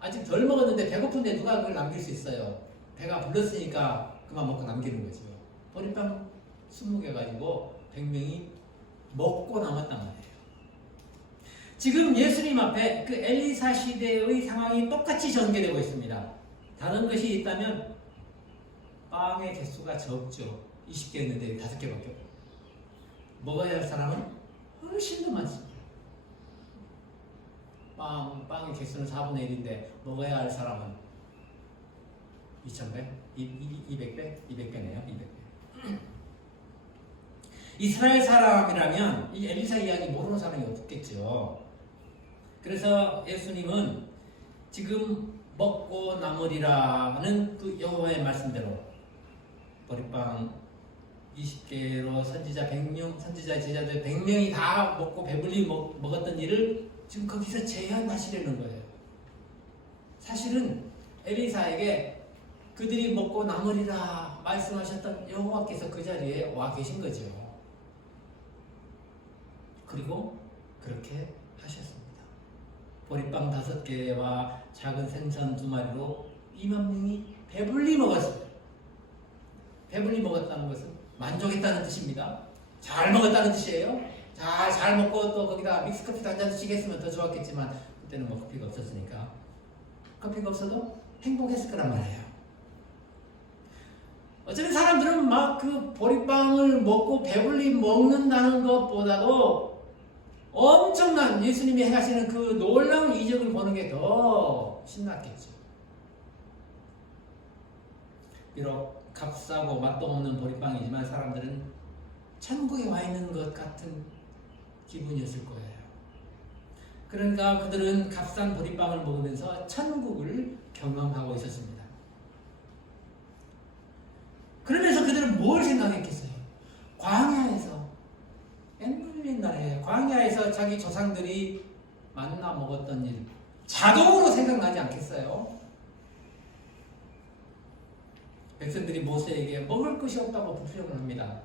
아직 덜 먹었는데 배고픈데 누가 그걸 남길 수 있어요? 배가 불렀으니까 그만 먹고 남기는 거죠. 보리빵 20개 가지고 100명이 먹고 남았단 말이에요. 지금 예수님 앞에 그 엘리사 시대의 상황이 똑같이 전개되고 있습니다. 다른 것이 있다면 빵의 개수가 적죠. 20개였는데 5개밖에 없고, 먹어야 할 사람은 훨씬 더 많습니다. 빵의 개수는 4분의 1인데 먹어야 할 사람은 2,100? 200배? 200배네요. 200배. 이스라엘 사람이라면 이 엘리사 이야기 모르는 사람이 없겠죠. 그래서 예수님은 지금 먹고 남으리라는 그 여호와의 말씀대로 보리빵 20개로 선지자 100명, 선지자 제자들 100명이 다 먹고 배불리 먹었던 일을 지금 거기서 재현하시려는 거예요. 사실은 엘리사에게 그들이 먹고 남으리라 말씀하셨던 여호와께서 그 자리에 와 계신 거죠. 그리고 그렇게 하셨습니다. 보리빵 5개와 작은 생선 2마리로 2만 명이 배불리 먹었어요. 배불리 먹었다는 것은 만족했다는 뜻입니다. 잘 먹었다는 뜻이에요. 잘 먹고 또 거기다 믹스커피도 한 잔씩 했으면 더 좋았겠지만 그때는 뭐 커피가 없었으니까 커피가 없어도 행복했을 거란 말이에요. 어쩌면 사람들은 막 그 보리빵을 먹고 배불리 먹는다는 것보다도 엄청난 예수님이 행하시는 그 놀라운 이적을 보는 게 더 신났겠죠. 비록 값싸고 맛도 없는 보리빵이지만 사람들은 천국에 와 있는 것 같은 기분이었을 거예요. 그러니까 그들은 값싼 보리빵을 먹으면서 천국을 경험하고 있었습니다. 그러면서 그들은 뭘 생각했겠어요? 광야에서 옛날에 광야에서 자기 조상들이 만나 먹었던 일 자동으로 생각나지 않겠어요? 백성들이 모세에게 먹을 것이 없다고 불평을 합니다.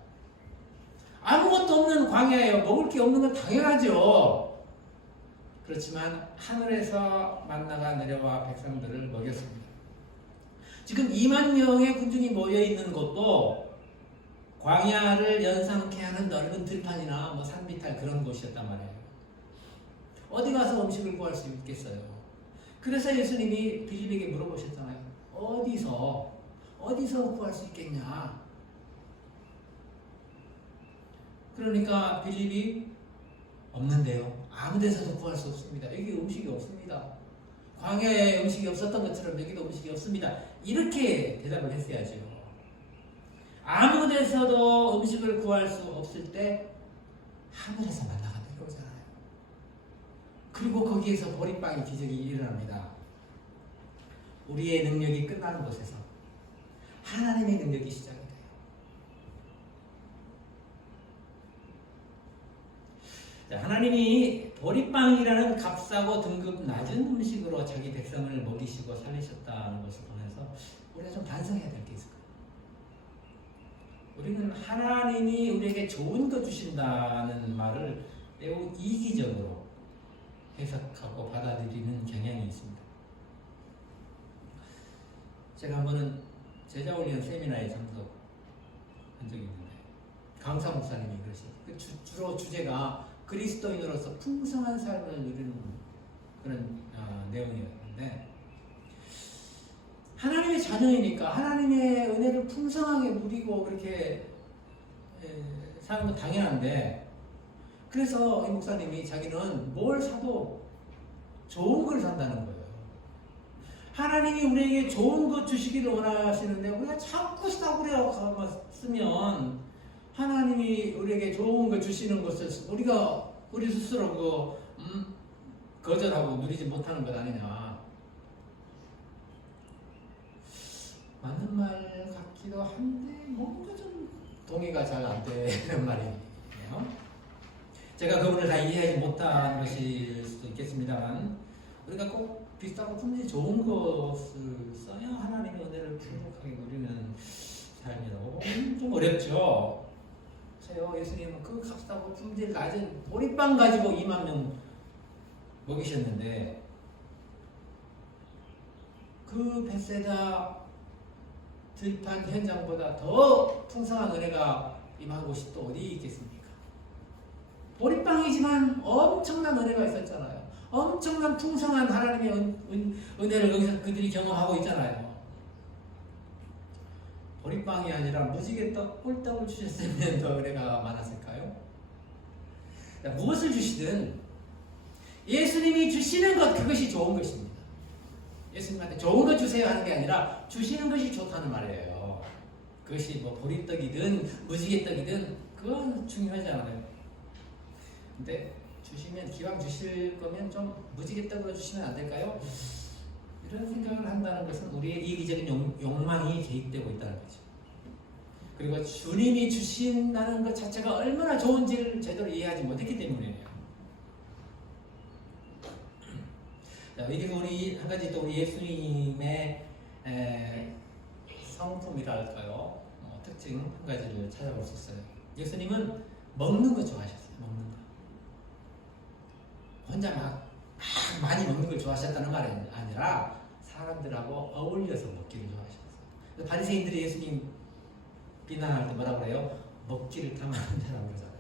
아무것도 없는 광야예요. 먹을 게 없는 건 당연하죠. 그렇지만 하늘에서 만나가 내려와 백성들을 먹였습니다. 지금 2만 명의 군중이 모여있는 곳도 광야를 연상케 하는 넓은 들판이나 뭐 산비탈 그런 곳이었단 말이에요. 어디 가서 음식을 구할 수 있겠어요? 그래서 예수님이 빌립에게 물어보셨잖아요. 어디서 구할 수 있겠냐? 그러니까 빌립이 없는데요. 아무 데서도 구할 수 없습니다. 여기 음식이 없습니다. 광야에 음식이 없었던 것처럼 여기도 음식이 없습니다. 이렇게 대답을 했어야죠. 아무 데서도 음식을 구할 수 없을 때 하늘에서 만나가 내려오잖아요. 그리고 거기에서 보리빵의 기적이 일어납니다. 우리의 능력이 끝나는 곳에서 하나님의 능력이 시작이 돼요. 하나님이 보리빵이라는 값싸고 등급 낮은 음식으로 자기 백성을 먹이시고 살리셨다는 것을 보면서 우리가 좀 반성해야 될 게 있을 거예요. 우리는 하나님이 우리에게 좋은 거 주신다는 말을 매우 이기적으로 해석하고 받아들이는 경향이 있습니다. 제가 한 번은 제자훈련 세미나에 참석한 적이 있는데 강사 목사님이 그러시죠. 주로 주제가 그리스도인으로서 풍성한 삶을 누리는 그런 내용이었는데 하나님의 자녀이니까 하나님의 은혜를 풍성하게 누리고 그렇게 사는 건 당연한데 그래서 이 목사님이 자기는 뭘 사도 좋은 걸 산다는 거예요. 하나님이 우리에게 좋은 것 주시기를 원하시는데 우리가 자꾸 싸구려 쓰면 하나님이 우리에게 좋은 것 주시는 것을 우리 스스로 거절하고 누리지 못하는 것 아니냐. 맞는 말 같기도 한데 뭔가 좀 동의가 잘 안 되는 말이에요. 제가 그분을 다 이해하지 못한 것일 수도 있겠습니다만 우리가 꼭 비싸고 품질 좋은 것을 써야 하나님의 은혜를 풍족하게 누리는 삶이라고 좀 어렵죠. 예수님은 그 값싸고 품질 낮은 보리빵 가지고 2만 명 먹이셨는데 그 벳세다 들판 현장보다 더 풍성한 은혜가 임한 곳이 또 어디 있겠습니까? 보리빵이지만 엄청난 은혜가 있었잖아요. 엄청난 풍성한 하나님의 은혜를 여기서 그들이 경험하고 있잖아요. 보리빵이 아니라 무지개떡, 꿀떡을 주셨으면 더 은혜가 많았을까요? 무엇을 주시든 예수님이 주시는 것 그것이 좋은 것입니다. 예수님한테 좋은 것 주세요 하는 게 아니라 주시는 것이 좋다는 말이에요. 그것이 뭐 보리떡이든 무지개떡이든 그건 중요하지 않아요. 근데 주시면 기왕 주실 거면 좀 무지개떡으로 주시면 안 될까요? 이런 생각을 한다는 것은 우리의 이기적인 욕망이 개입되고 있다는 거죠. 그리고 주님이 주신다는 것 자체가 얼마나 좋은지를 제대로 이해하지 못했기 때문이에요. 자, 여기서 우리 한 가지 또 우리 예수님의 성품이랄까요? 특징 한 가지를 찾아볼 수 있어요. 예수님은 먹는 거 좋아하셨어요. 먹는 거. 혼자 막 많이 먹는 걸 좋아하셨다는 말이 아니라 사람들하고 어울려서 먹기를 좋아하셨어요. 바리새인들이 예수님 비난할 때 뭐라고 그래요? 먹기를 탐하는 자라고 그러잖아요.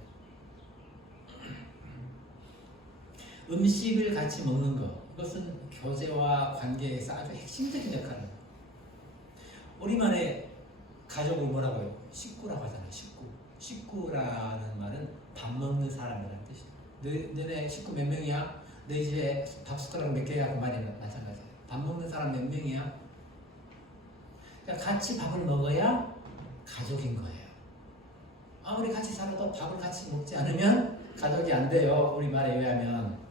음식을 같이 먹는 것, 이것은 교제와 관계에서 아주 핵심적인 역할을 해요. 우리만의 가족을 뭐라고 해요? 식구라고 하잖아요. 식구라는 말은 밥 먹는 사람이라는 뜻이에요. 너네 식구 몇 명이야? 너희 집에 밥 숟가락 몇 개야? 그 말이 마찬가지예요. 밥 먹는 사람 몇 명이야? 그러니까 같이 밥을 먹어야 가족인 거예요. 아무리 같이 살아도 밥을 같이 먹지 않으면 가족이 안 돼요. 우리 말에 의하면.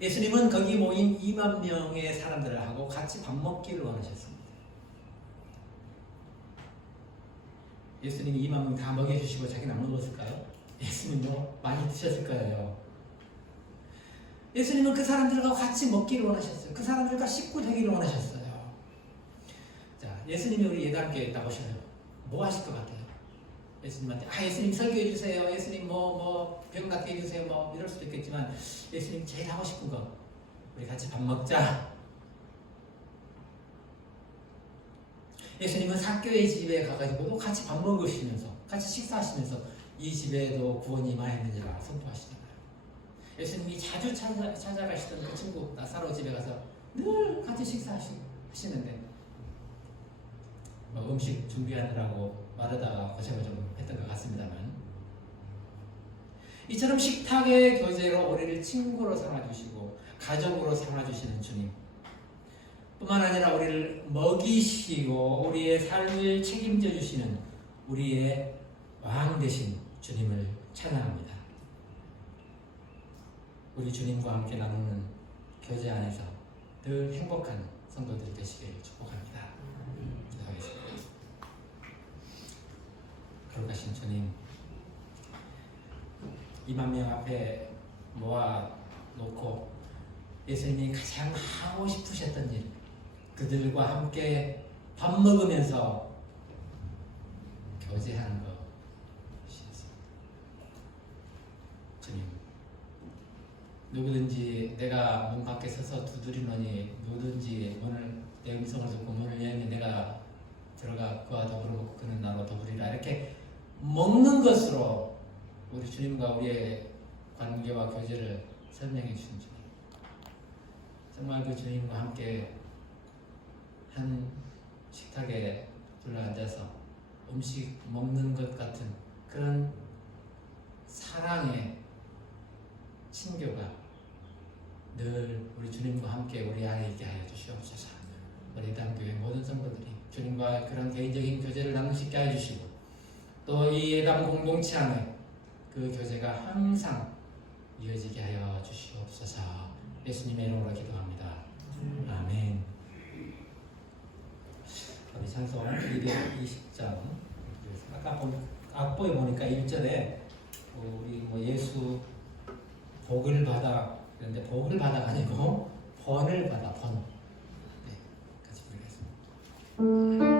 예수님은 거기 모인 2만 명의 사람들하고 같이 밥 먹기를 원하셨습니다. 예수님이 2만 명 다 먹여주시고 자기는 안 먹었을까요? 예수님도 많이 드셨을 거예요. 예수님은 그 사람들과 같이 먹기를 원하셨어요. 그 사람들과 식구 되기를 원하셨어요. 자, 예수님이 우리 예단교회에 딱 오셔요. 뭐 하실 것 같아요? 예수님한테 예수님 설교해 주세요. 예수님 병 낫게 해주세요. 이럴 수도 있겠지만 예수님 제일 하고 싶은 거 우리 같이 밥 먹자. 예수님은 삭개의 집에 가가지고도 같이 밥 먹으시면서 같이 식사하시면서 이 집에도 구원이 임하였느니라 선포하시잖아요. 예수님이 자주 찾아가시던 그 친구 나사로 집에 가서 늘 같이 식사하시는데 음식 준비하느라고 마르다가 고생을 좀 했던 것 같습니다만, 이처럼 식탁의 교제로 우리를 친구로 삼아주시고 가족으로 삼아주시는 주님 뿐만 아니라 우리를 먹이시고 우리의 삶을 책임져 주시는 우리의 왕 되신 주님을 찬양합니다. 우리 주님과 함께 나누는 교제 안에서 늘 행복한 성도들 되시길 축복합니다. 기도하겠습니다. 거룩하신 주님, 2만 명 앞에 모아놓고 예수님이 가장 하고 싶으셨던 일, 그들과 함께 밥 먹으면서 교제하는 것이었습니다. 주님, 누구든지 내가 문 밖에 서서 두드리노니 누구든지 문을 내 음성을 듣고 문을 열면 내가 들어가 그와 더불어 먹고 그는 나로 더불이라, 이렇게 먹는 것으로 우리 주님과 우리의 관계와 교제를 설명해 주신 주님, 정말 그 주님과 함께 한 식탁에 둘러앉아서 음식 먹는 것 같은 그런 사랑의 친교가 늘 우리 주님과 함께 우리 안에 있게 하여 주시옵소서. 우리 예담교회 모든 성도들이 주님과 그런 개인적인 교제를 나눌 수 있게 하여 주시고, 또 이 예담 공동체 안에 그 교제가 항상 이어지게 하여 주시옵소서. 예수님의 이름으로 기도합니다. 아멘. 우리 찬송 220장, 아까 악보에 보니까 1절에 우리 예수 복을 받아, 그런데 복을 받아가 아니고 번을 받아, 번. 네, 같이 부르겠습니다.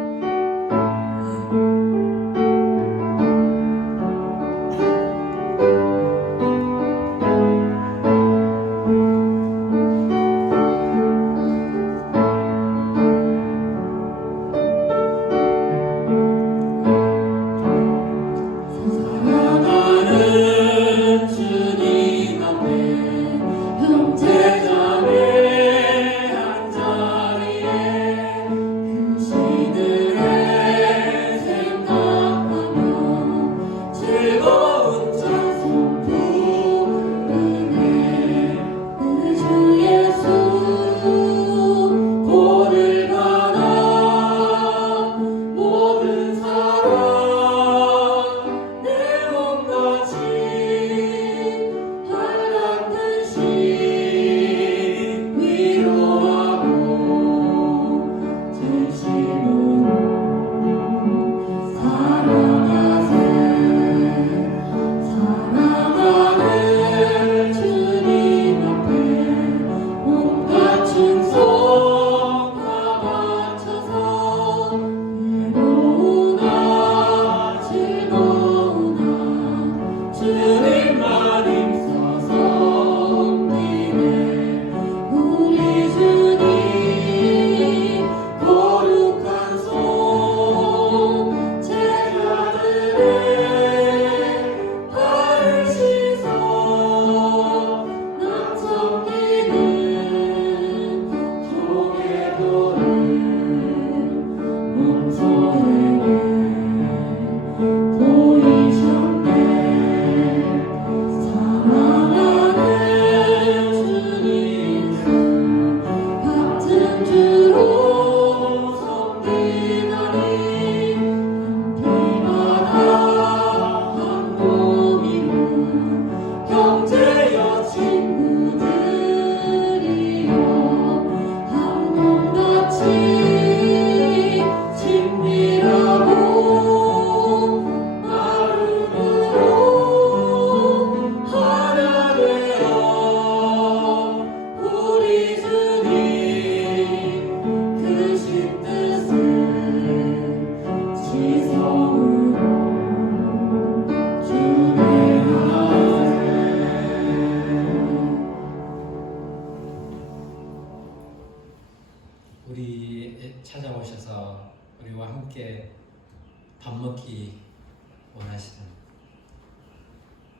형제자매 한자리에 그 시들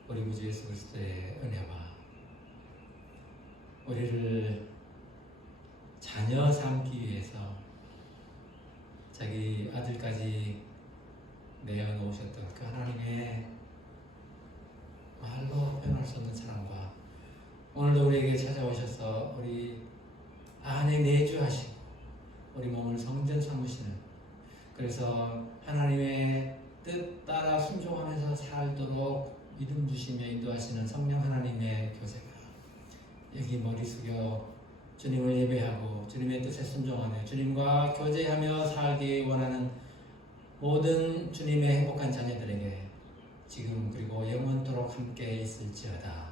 우리 구주 예수 그리스도의 은혜와 우리를 자녀 삼기 위해서 자기 아들까지 내어놓으셨던 그 하나님의 말로 표현할 수 없는 사랑과 오늘도 우리에게 찾아오셔서 우리 안에 내주하시고 우리 몸을 성전 삼으시는, 그래서 하나님의 뜻 따라 순종하면서 살도록 믿음 주시며 인도하시는 성령 하나님의 교제가 여기 머리 숙여 주님을 예배하고 주님의 뜻에 순종하며 주님과 교제하며 살기 원하는 모든 주님의 행복한 자녀들에게 지금 그리고 영원토록 함께 있을지어다.